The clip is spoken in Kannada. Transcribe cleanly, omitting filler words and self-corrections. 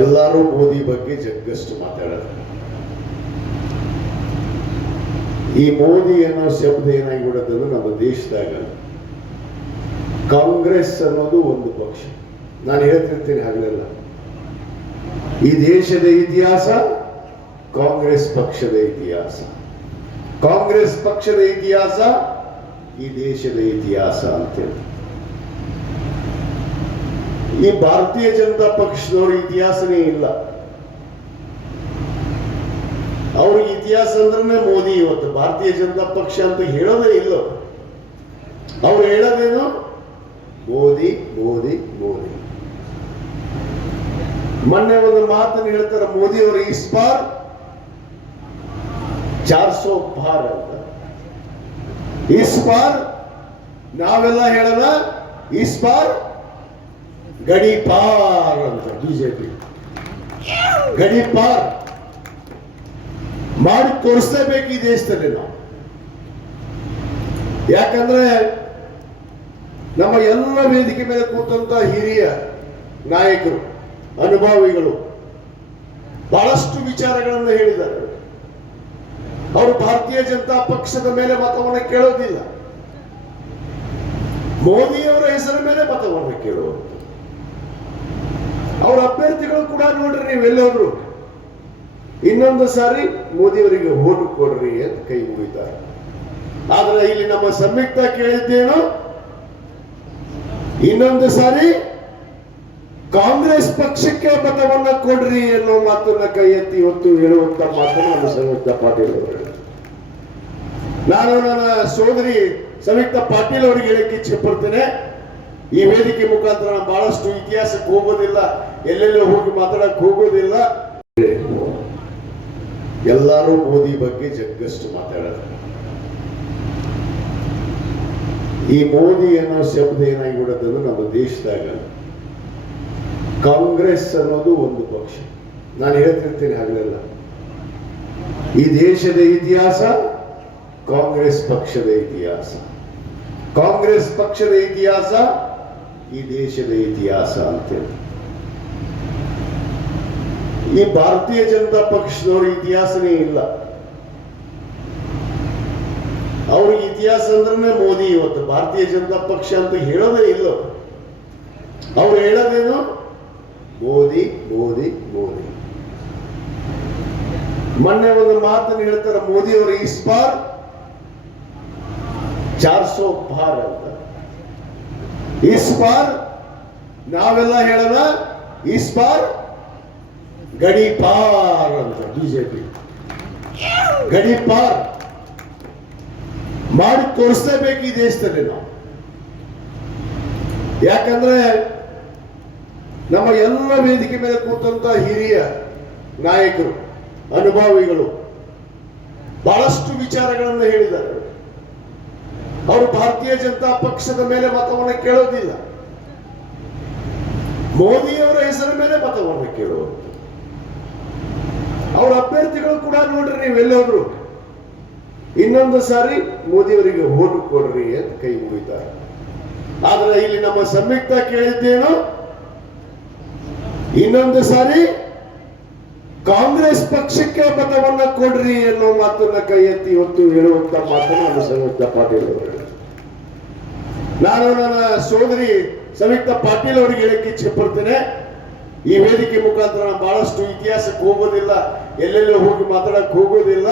ಎಲ್ಲರೂ ಮೋದಿ ಬಗ್ಗೆ ಜಗ್ಗಷ್ಟು ಮಾತಾಡೋದು. ಈ ಮೋದಿ ಅನ್ನೋ ಶಬ್ದ ಏನಾಗಿಬಿಡುತ್ತಂದ್ರೆ ನಮ್ಮ ದೇಶದಾಗ ಕಾಂಗ್ರೆಸ್ ಅನ್ನೋದು ಒಂದು ಪಕ್ಷ. ನಾನು ಹೇಳ್ತಿರ್ತೀನಿ ಹಗಲೆಲ್ಲ, ಈ ದೇಶದ ಇತಿಹಾಸ ಕಾಂಗ್ರೆಸ್ ಪಕ್ಷದ ಇತಿಹಾಸ, ಕಾಂಗ್ರೆಸ್ ಪಕ್ಷದ ಇತಿಹಾಸ ಈ ದೇಶದ ಇತಿಹಾಸ ಅಂತೇಳಿ. ಈ ಭಾರತೀಯ ಜನತಾ ಪಕ್ಷದವ್ರ ಇತಿಹಾಸನೇ ಇಲ್ಲ. ಅವ್ರಿಗೆ ಇತಿಹಾಸ ಅಂದ್ರೆ ಮೋದಿ. ಇವತ್ತು ಭಾರತೀಯ ಜನತಾ ಪಕ್ಷ ಅಂತ ಹೇಳೋದೇ ಇಲ್ಲ. ಅವ್ರು ಹೇಳೋದೇನು? ಮೋದಿ ಮೋದಿ ಮೋದಿ. ಮೊನ್ನೆ ಒಂದು ಮಾತನ್ನು ಹೇಳ್ತಾರೆ ಮೋದಿ ಅವರು, ಇಸ್ ಬಾರ್ 400 ಪಾರ್ ಅಂತ. ಇಸ್ ಬಾರ್ ನಾವೆಲ್ಲ ಹೇಳೋಣ, ಇಸ್ ಬಾರ್ ಗಡಿ ಪಾರ್ ಅಂತ. ಬಿಜೆಪಿ ಗಡಿ ಪಾರ್ ಮಾಡಿ ತೋರಿಸಲೇಬೇಕು ಈ ದೇಶದಲ್ಲಿ ನಾವು. ಯಾಕಂದ್ರೆ ನಮ್ಮ ಎಲ್ಲ ವೇದಿಕೆ ಮೇಲೆ ಕೂತಂತ ಹಿರಿಯ ನಾಯಕರು, ಅನುಭವಿಗಳು ಬಹಳಷ್ಟು ವಿಚಾರಗಳನ್ನು ಹೇಳಿದ್ದಾರೆ. ಅವರು ಭಾರತೀಯ ಜನತಾ ಪಕ್ಷದ ಮೇಲೆ ಮತವನ್ನು ಕೇಳೋದಿಲ್ಲ, ಮೋದಿಯವರ ಹೆಸರ ಮೇಲೆ ಮತವನ್ನು ಕೇಳುವುದು. ಅವರ ಅಭ್ಯರ್ಥಿಗಳು ಕೂಡ ನೋಡ್ರಿ, ನೀವೆಲ್ಲೋದ್ರು ಇನ್ನೊಂದು ಸಾರಿ ಮೋದಿಯವರಿಗೆ ಓಟು ಕೊಡ್ರಿ ಅಂತ ಕೈ ಮುಗಿತಾರೆ. ಆದ್ರೆ ಇಲ್ಲಿ ನಮ್ಮ ಸಂಯುಕ್ತ ಕೇಳಿದ್ದೇನು? ಇನ್ನೊಂದು ಸಾರಿ ಕಾಂಗ್ರೆಸ್ ಪಕ್ಷಕ್ಕೆ ಮತವನ್ನ ಕೊಡ್ರಿ ಅನ್ನೋ ಮಾತನ್ನ ಕೈ ಎತ್ತಿ ಇವತ್ತು ಹೇಳುವಂತ ಮಾತನ್ನು ನಮ್ಮ ಸಂಯುಕ್ತ ಪಾಟೀಲ್ ಅವರು. ನಾನು ನನ್ನ ಸೋದರಿ ಸಂಯುಕ್ತ ಪಾಟೀಲ್ ಅವರಿಗೆ ಹೇಳಕ್ಕೆ ಇಚ್ಛೆ ಪಡ್ತೇನೆ, ಈ ವೇದಿಕೆ ಮುಖಾಂತರ ನಾನು ಬಹಳಷ್ಟು ಇತಿಹಾಸಕ್ಕೆ ಹೋಗೋದಿಲ್ಲ, ಎಲ್ಲೆಲ್ಲೋ ಹೋಗಿ ಮಾತಾಡಕ್ ಹೋಗೋದಿಲ್ಲ. ಎಲ್ಲರೂ ಮೋದಿ ಬಗ್ಗೆ ಜಗ್ಗಷ್ಟು ಮಾತಾಡೋದು. ಈ ಮೋದಿ ಅನ್ನೋ ಶಬ್ದ ಏನಾಗಿಬಿಡುತ್ತಂದ್ರೆ ನಮ್ಮ ದೇಶದಾಗ ಕಾಂಗ್ರೆಸ್ ಅನ್ನೋದು ಒಂದು ಪಕ್ಷ. ನಾನು ಹೇಳ್ತಿರ್ತೀನಿ ಹಗಲೆಲ್ಲ, ಈ ದೇಶದ ಇತಿಹಾಸ ಕಾಂಗ್ರೆಸ್ ಪಕ್ಷದ ಇತಿಹಾಸ, ಕಾಂಗ್ರೆಸ್ ಪಕ್ಷದ ಇತಿಹಾಸ ಈ ದೇಶದ ಇತಿಹಾಸ ಅಂತೇಳಿ. ಈ ಭಾರತೀಯ ಜನತಾ ಪಕ್ಷದವ್ರ ಇತಿಹಾಸನೇ ಇಲ್ಲ. ಅವ್ರಿಗೆ ಇತಿಹಾಸ ಅಂದ್ರೆ ಮೋದಿ. ಇವತ್ತು ಭಾರತೀಯ ಜನತಾ ಪಕ್ಷ ಅಂತ ಹೇಳೋದೇ ಇಲ್ಲ. ಅವ್ರು ಹೇಳೋದೇನು? ಮೋದಿ ಮೋದಿ ಮೋದಿ. ಮೊನ್ನೆ ಒಂದು ಮಾತನ್ನು ಹೇಳ್ತಾರೆ ಮೋದಿ ಅವರು, ಇಸ್ ಬಾರ್ 400 ಪಾರ್ ಅಂತ. ಇಸ್ ಬಾರ್ ನಾವೆಲ್ಲ ಹೇಳೋಣ, ಇಸ್ ಬಾರ್ ಗಡಿ ಪಾರ್ ಅಂತ. ಬಿಜೆಪಿ ಗಡಿ ಪಾರ್ ಮಾಡಿ ತೋರಿಸಲೇಬೇಕು ಈ ದೇಶದಲ್ಲಿ ನಾವು. ಯಾಕಂದ್ರೆ ನಮ್ಮ ಎಲ್ಲ ವೇದಿಕೆ ಮೇಲೆ ಕೂತಂತ ಹಿರಿಯ ನಾಯಕರು, ಅನುಭವಿಗಳು ಬಹಳಷ್ಟು ವಿಚಾರಗಳನ್ನು ಹೇಳಿದ್ದಾರೆ. ಅವರು ಭಾರತೀಯ ಜನತಾ ಪಕ್ಷದ ಮೇಲೆ ಮತವನ್ನು ಕೇಳೋದಿಲ್ಲ, ಮೋದಿಯವರ ಹೆಸರ ಮೇಲೆ ಮತವನ್ನು ಕೇಳುವುದು. ಅವರ ಅಭ್ಯರ್ಥಿಗಳು ಕೂಡ ನೋಡ್ರಿ, ನೀವೆಲ್ಲೋದ್ರು ಇನ್ನೊಂದು ಸಾರಿ ಮೋದಿಯವರಿಗೆ ಓಟು ಕೊಡ್ರಿ ಅಂತ ಕೈ ಮುಗಿತಾರೆ. ಆದ್ರೆ ಇಲ್ಲಿ ನಮ್ಮ ಸಂಯುಕ್ತ ಕೇಳಿದ್ದೇನು? ಇನ್ನೊಂದು ಸಾರಿ ಕಾಂಗ್ರೆಸ್ ಪಕ್ಷಕ್ಕೆ ಮತವನ್ನ ಕೊಡ್ರಿ ಅನ್ನೋ ಮಾತನ್ನ ಕೈ ಎತ್ತಿ ಇವತ್ತು ಹೇಳುವಂತ ಮಾತನ್ನು ನಮ್ಮ ಸಂಯುಕ್ತ ಪಾಟೀಲ್ ಅವರು. ನಾನು ನನ್ನ ಸೋದರಿ ಸಂಯುಕ್ತ ಪಾಟೀಲ್ ಅವರಿಗೆ ಹೇಳಕ್ಕೆ ಇಚ್ಛೆ ಪಡ್ತೇನೆ, ಈ ವೇದಿಕೆ ಮುಖಾಂತರ ನಾನು ಬಹಳಷ್ಟು ಇತಿಹಾಸಕ್ಕೆ ಹೋಗೋದಿಲ್ಲ, ಎಲ್ಲೆಲ್ಲೋ ಹೋಗಿ ಮಾತಾಡಕ್ ಹೋಗೋದಿಲ್ಲ.